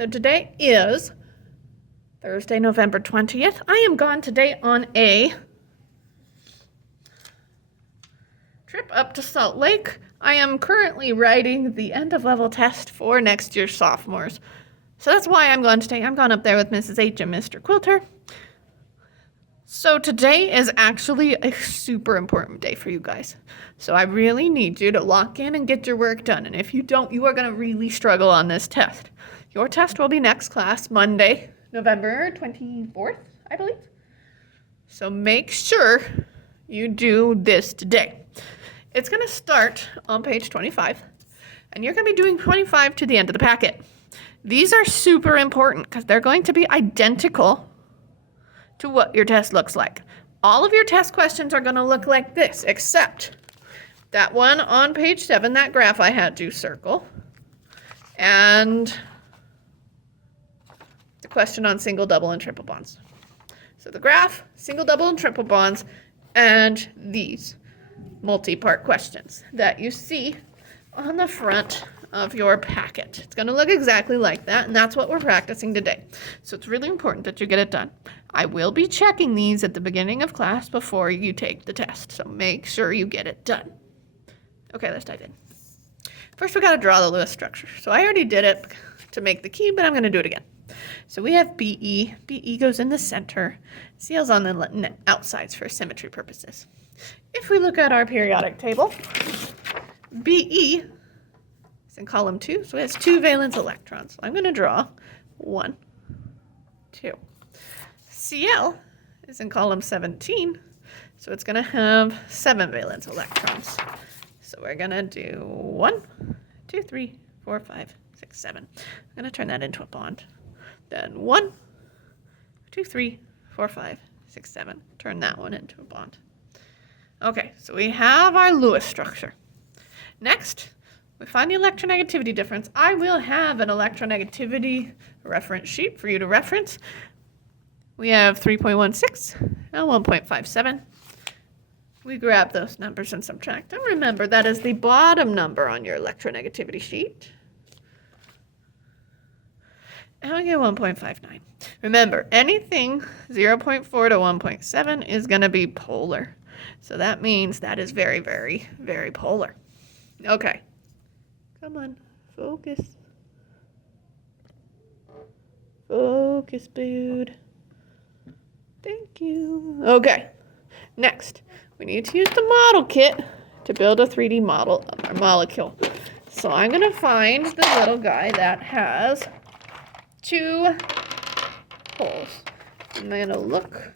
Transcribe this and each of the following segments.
So today is Thursday, November 20th. I am gone today on a trip up to Salt Lake. I am currently writing the end of level test for next year's sophomores. So that's why I'm gone today. I'm gone up there with Mrs. H and Mr. Quilter. So today is actually a super important day for you guys. So I really need you to lock in and get your work done. And if you don't, you are going to really struggle on this test. Your test will be next class, Monday, November 24th, I believe. So make sure you do this today. It's going to start on page 25, and you're going to be doing 25 to the end of the packet. These are super important because they're going to be identical to what your test looks like. All of your test questions are going to look like this, except that one on page 7, that graph I had to circle, and the question on single, double, and triple bonds. So the graph, single, double, and triple bonds, and these multi-part questions that you see on the front of your packet. It's going to look exactly like that, and that's what we're practicing today. So it's really important that you get it done. I will be checking these at the beginning of class before you take the test, so make sure you get it done. Okay, let's dive in. First, we got to draw the Lewis structure. So I already did it to make the key, but I'm going to do it again. So we have BE. BE goes in the center. CL's on the outsides for symmetry purposes. If we look at our periodic table, BE is in column 2, so it has 2 valence electrons. So I'm going to draw 1, 2. Cl is in column 17, so it's going to have 7 valence electrons. So we're going to do 1, 2, 3, 4, 5, 6, 7. I'm going to turn that into a bond. Then 1, 2, 3, 4, 5, 6, 7. Turn that one into a bond. Okay, so we have our Lewis structure. Next, we find the electronegativity difference. I will have an electronegativity reference sheet for you to reference. We have 3.16 and 1.57. We grab those numbers and subtract them. Remember, that is the bottom number on your electronegativity sheet. And we get 1.59. Remember, anything 0.4 to 1.7 is going to be polar. So that means that is very, very, very polar. Okay. Come on. Focus. Focus, dude. Thank you. Okay. Next, we need to use the model kit to build a 3D model of our molecule. So I'm going to find the little guy that has 2 holes. I'm going to look.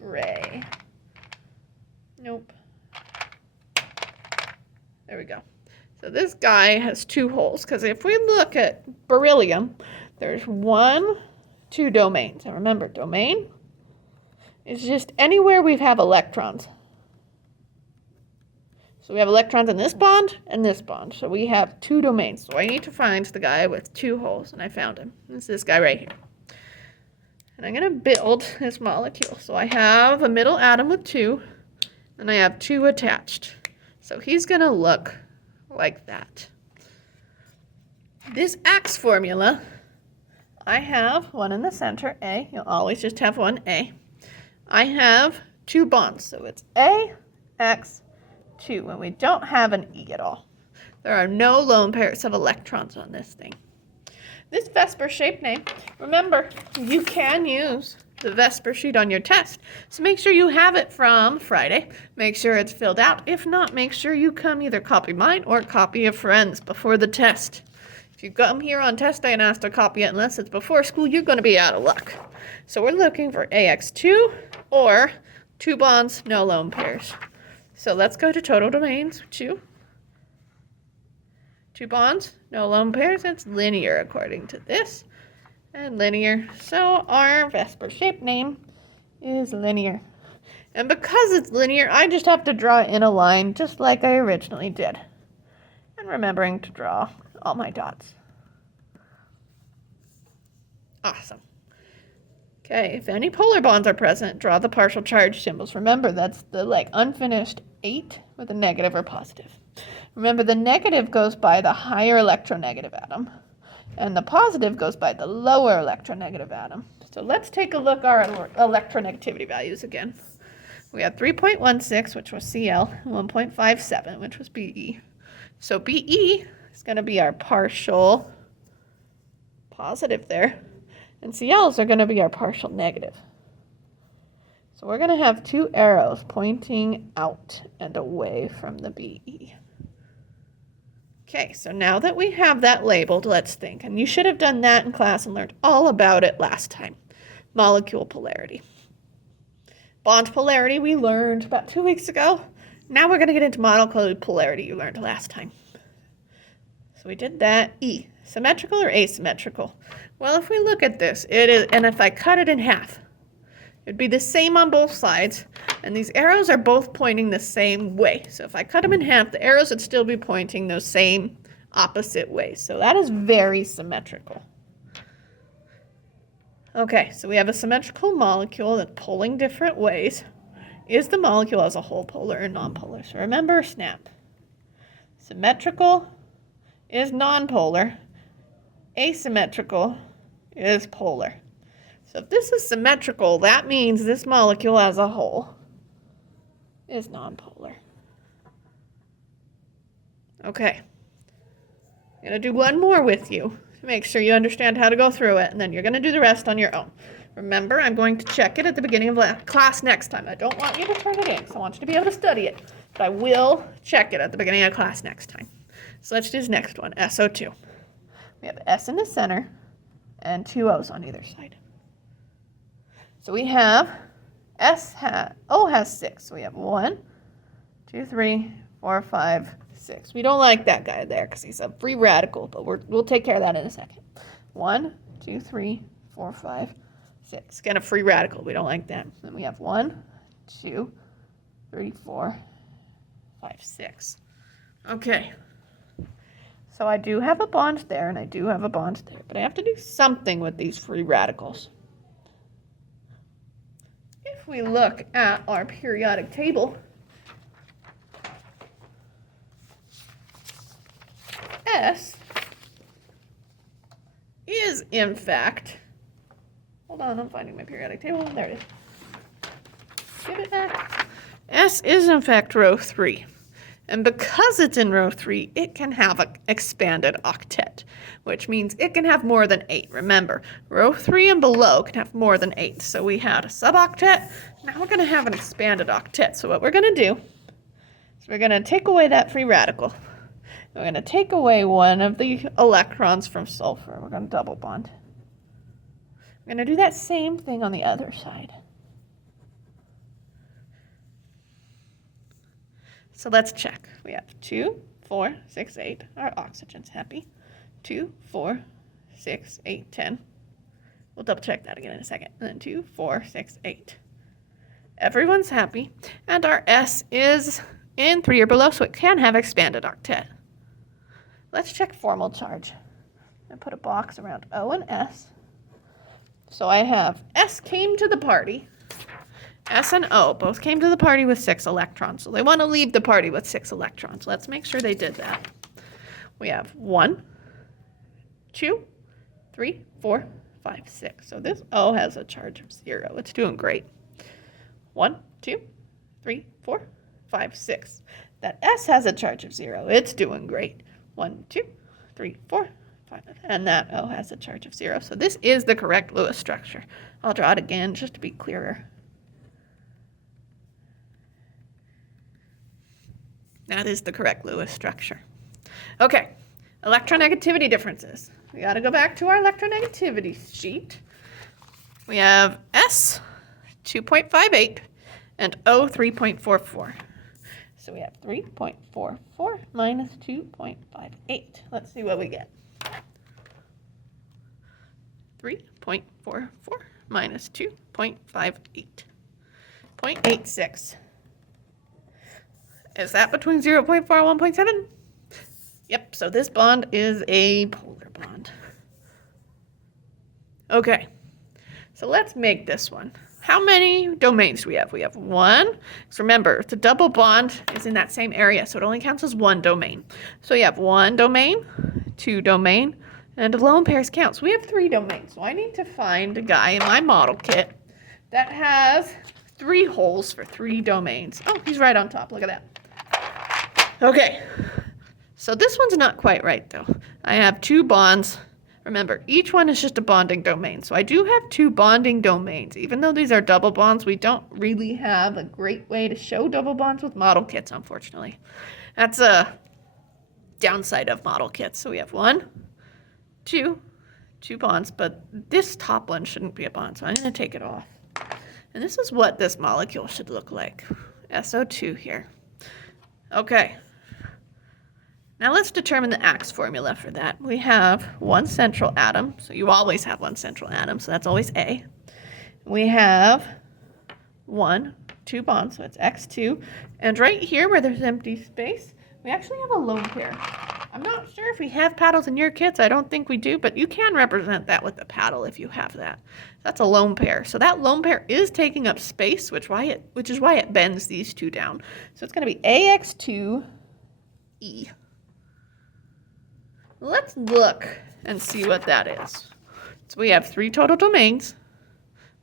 Gray. Nope. There we go. So this guy has 2 holes, because if we look at beryllium, there's 2 domains. And remember, domain is just anywhere we have electrons. So we have electrons in this bond and this bond. So we have 2 domains. So I need to find the guy with 2 holes, and I found him. It's this guy right here. And I'm going to build this molecule. So I have a middle atom with 2, and I have 2 attached. So he's going to look like that. This X formula, I have 1 in the center, A. You'll always just have 1 A. I have 2 bonds, so it's A, X, 2, and we don't have an E at all. There are no lone pairs of electrons on this thing. This Vesper shape name, remember, you can use the Vesper sheet on your test. So make sure you have it from Friday. Make sure it's filled out. If not, make sure you come either copy mine or copy a friend's before the test. If you come here on test day and ask to copy it unless it's before school, you're going to be out of luck. So we're looking for AX2 or 2 bonds, no lone pairs. So let's go to total domains, 2. 2 bonds, no lone pairs. It's linear according to this. And linear. So our Vesper shape name is linear. And because it's linear, I just have to draw in a line just like I originally did. And remembering to draw all my dots. Awesome. Okay, if any polar bonds are present, draw the partial charge symbols. Remember, that's the unfinished 8 with a negative or positive. Remember, the negative goes by the higher electronegative atom, and the positive goes by the lower electronegative atom. So let's take a look at our electronegativity values again. We had 3.16, which was Cl, and 1.57, which was Be. So Be is going to be our partial positive there, and Cl's are going to be our partial negative. So we're going to have two arrows pointing out and away from the Be. Okay, so now that we have that labeled, let's think. And you should have done that in class and learned all about it last time. Molecule polarity. Bond polarity we learned about 2 weeks ago. Now we're going to get into molecule polarity you learned last time. So we did that. E, symmetrical or asymmetrical? Well, if we look at this, it is, and if I cut it in half, it'd be the same on both sides, and these arrows are both pointing the same way. So if I cut them in half, the arrows would still be pointing those same opposite ways. So that is very symmetrical. Okay, so we have a symmetrical molecule that's pulling different ways. Is the molecule as a whole polar or nonpolar? So remember, snap. Symmetrical is nonpolar. Asymmetrical is polar. So if this is symmetrical, that means this molecule as a whole is nonpolar. Okay. I'm going to do one more with you to make sure you understand how to go through it, and then you're going to do the rest on your own. Remember, I'm going to check it at the beginning of class next time. I don't want you to turn it in, because I want you to be able to study it, but I will check it at the beginning of class next time. So let's do this next one, SO2. We have S in the center and two O's on either side. So we have O has 6. So we have 1, 2, 3, 4, 5, 6. We don't like that guy there because he's a free radical, but we'll take care of that in a second. 1, 2, 3, 4, 5, 6. Again, a free radical. We don't like that. Then we have 1, 2, 3, 4, 5, 6. Okay. So I do have a bond there, and I do have a bond there, but I have to do something with these free radicals. If we look at our periodic table, S is in fact, hold on, I'm finding my periodic table. There it is. Give it back. S is in fact row 3. And because it's in row 3, it can have an expanded octet, which means it can have more than 8. Remember, row 3 and below can have more than 8. So we had a suboctet. Now we're going to have an expanded octet. So what we're going to do is we're going to take away that free radical. We're going to take away one of the electrons from sulfur. We're going to double bond. We're going to do that same thing on the other side. So let's check. We have 2, 4, 6, 8. Our oxygen's happy. 2, 4, 6, 8, 10. We'll double check that again in a second. And then 2, 4, 6, 8. Everyone's happy. And our S is in 3 or below, so it can have expanded octet. Let's check formal charge. I put a box around O and S. So I have S came to the party. S and O both came to the party with 6 electrons. So they want to leave the party with 6 electrons. Let's make sure they did that. We have 1, 2, 3, 4, 5, 6. So this O has a charge of 0. It's doing great. 1, 2, 3, 4, 5, 6. That S has a charge of 0. It's doing great. 1, 2, 3, 4, 5. And that O has a charge of 0. So this is the correct Lewis structure. I'll draw it again just to be clearer. That is the correct Lewis structure. Okay, electronegativity differences. We got to go back to our electronegativity sheet. We have S 2.58 and O 3.44. So we have 3.44 minus 2.58. Let's see what we get. 3.44 minus 2.58. 0.86. Is that between 0.4 and 1.7? Yep, so this bond is a polar bond. Okay, So let's make this one. How many domains do we have? We have one. So remember, the double bond is in that same area, so it only counts as one domain. So you have one domain, two domain, and lone pairs count. So we have 3 domains. So I need to find a guy in my model kit that has 3 holes for 3 domains. Oh, he's right on top. Look at that. Okay. So this one's not quite right, though. I have 2 bonds. Remember, each one is just a bonding domain. So I do have 2 bonding domains. Even though these are double bonds, we don't really have a great way to show double bonds with model kits, unfortunately. That's a downside of model kits. So we have 1, 2 bonds, but this top one shouldn't be a bond, so I'm going to take it off. And this is what this molecule should look like. SO2 here. Okay. Now let's determine the Axe formula for that. We have 1 central atom, so you always have 1 central atom, so that's always A. We have 2 bonds, so it's X2. And right here where there's empty space, we actually have a lone pair. I'm not sure if we have paddles in your kits. I don't think we do, but you can represent that with a paddle if you have that. That's a lone pair. So that lone pair is taking up space, which is why it bends these 2 down. So it's going to be AX2E. Let's look and see what that is. So we have 3 total domains.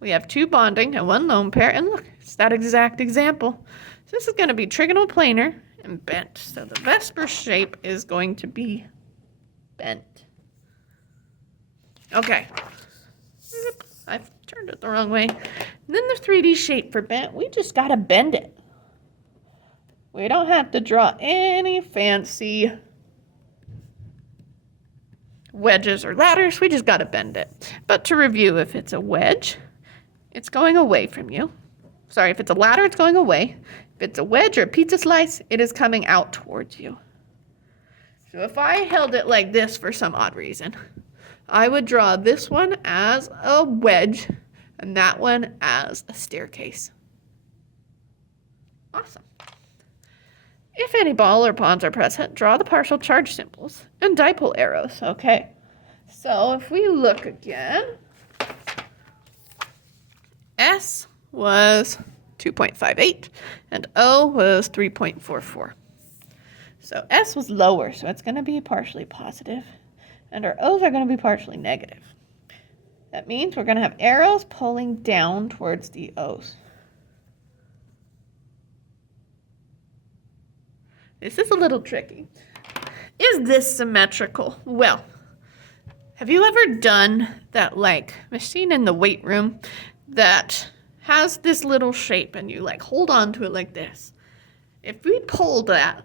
We have 2 bonding and 1 lone pair. And look, it's that exact example. So this is going to be trigonal planar and bent. So the Vesper shape is going to be bent. Okay. I've turned it the wrong way. And then the 3D shape for bent, we just got to bend it. We don't have to draw any fancy wedges or ladders. We just got to bend it. But to review, if it's a wedge, it's going away from you. Sorry, if it's a ladder, it's going away. If it's a wedge or a pizza slice, it is coming out towards you. So if I held it like this for some odd reason, I would draw this one as a wedge and that one as a staircase. Awesome. If any ball or bonds are present, draw the partial charge symbols and dipole arrows. Okay, so if we look again, S was 2.58 and O was 3.44. So S was lower, so it's going to be partially positive, and our O's are going to be partially negative. That means we're going to have arrows pulling down towards the O's. This is a little tricky. Is this symmetrical? Well, have you ever done that machine in the weight room that has this little shape and you hold on to it like this? If we pull that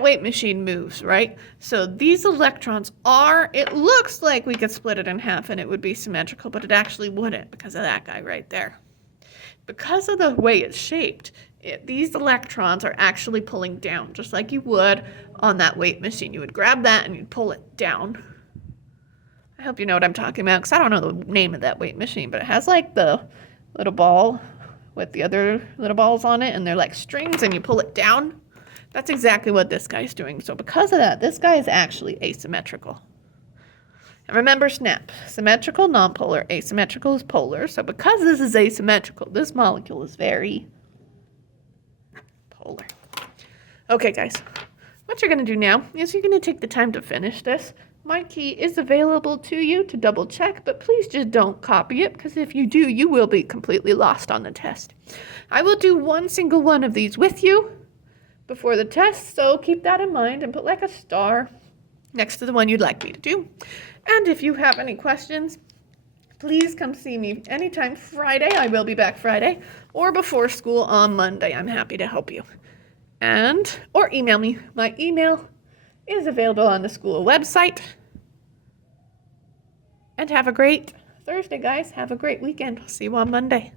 weight machine moves, right? So these electrons it looks like we could split it in half and it would be symmetrical, but it actually wouldn't because of that guy right there. Because of the way it's shaped, these electrons are actually pulling down, just like you would on that weight machine. You would grab that and you'd pull it down. I hope you know what I'm talking about, because I don't know the name of that weight machine, but it has the little ball with the other little balls on it, and they're strings, and you pull it down. That's exactly what this guy's doing. So because of that, this guy is actually asymmetrical. And remember SNAP, symmetrical, nonpolar, asymmetrical is polar. So because this is asymmetrical, this molecule is very polar. Okay, guys, what you're going to do now is you're going to take the time to finish this. My key is available to you to double check, but please just don't copy it, because if you do, you will be completely lost on the test. I will do one single one of these with you before the test, so keep that in mind and put a star next to the one you'd like me to do. And if you have any questions, please come see me anytime Friday. I will be back Friday, or before school on Monday. I'm happy to help you. Or email me. My email is available on the school website. And have a great Thursday, guys. Have a great weekend. I'll see you on Monday.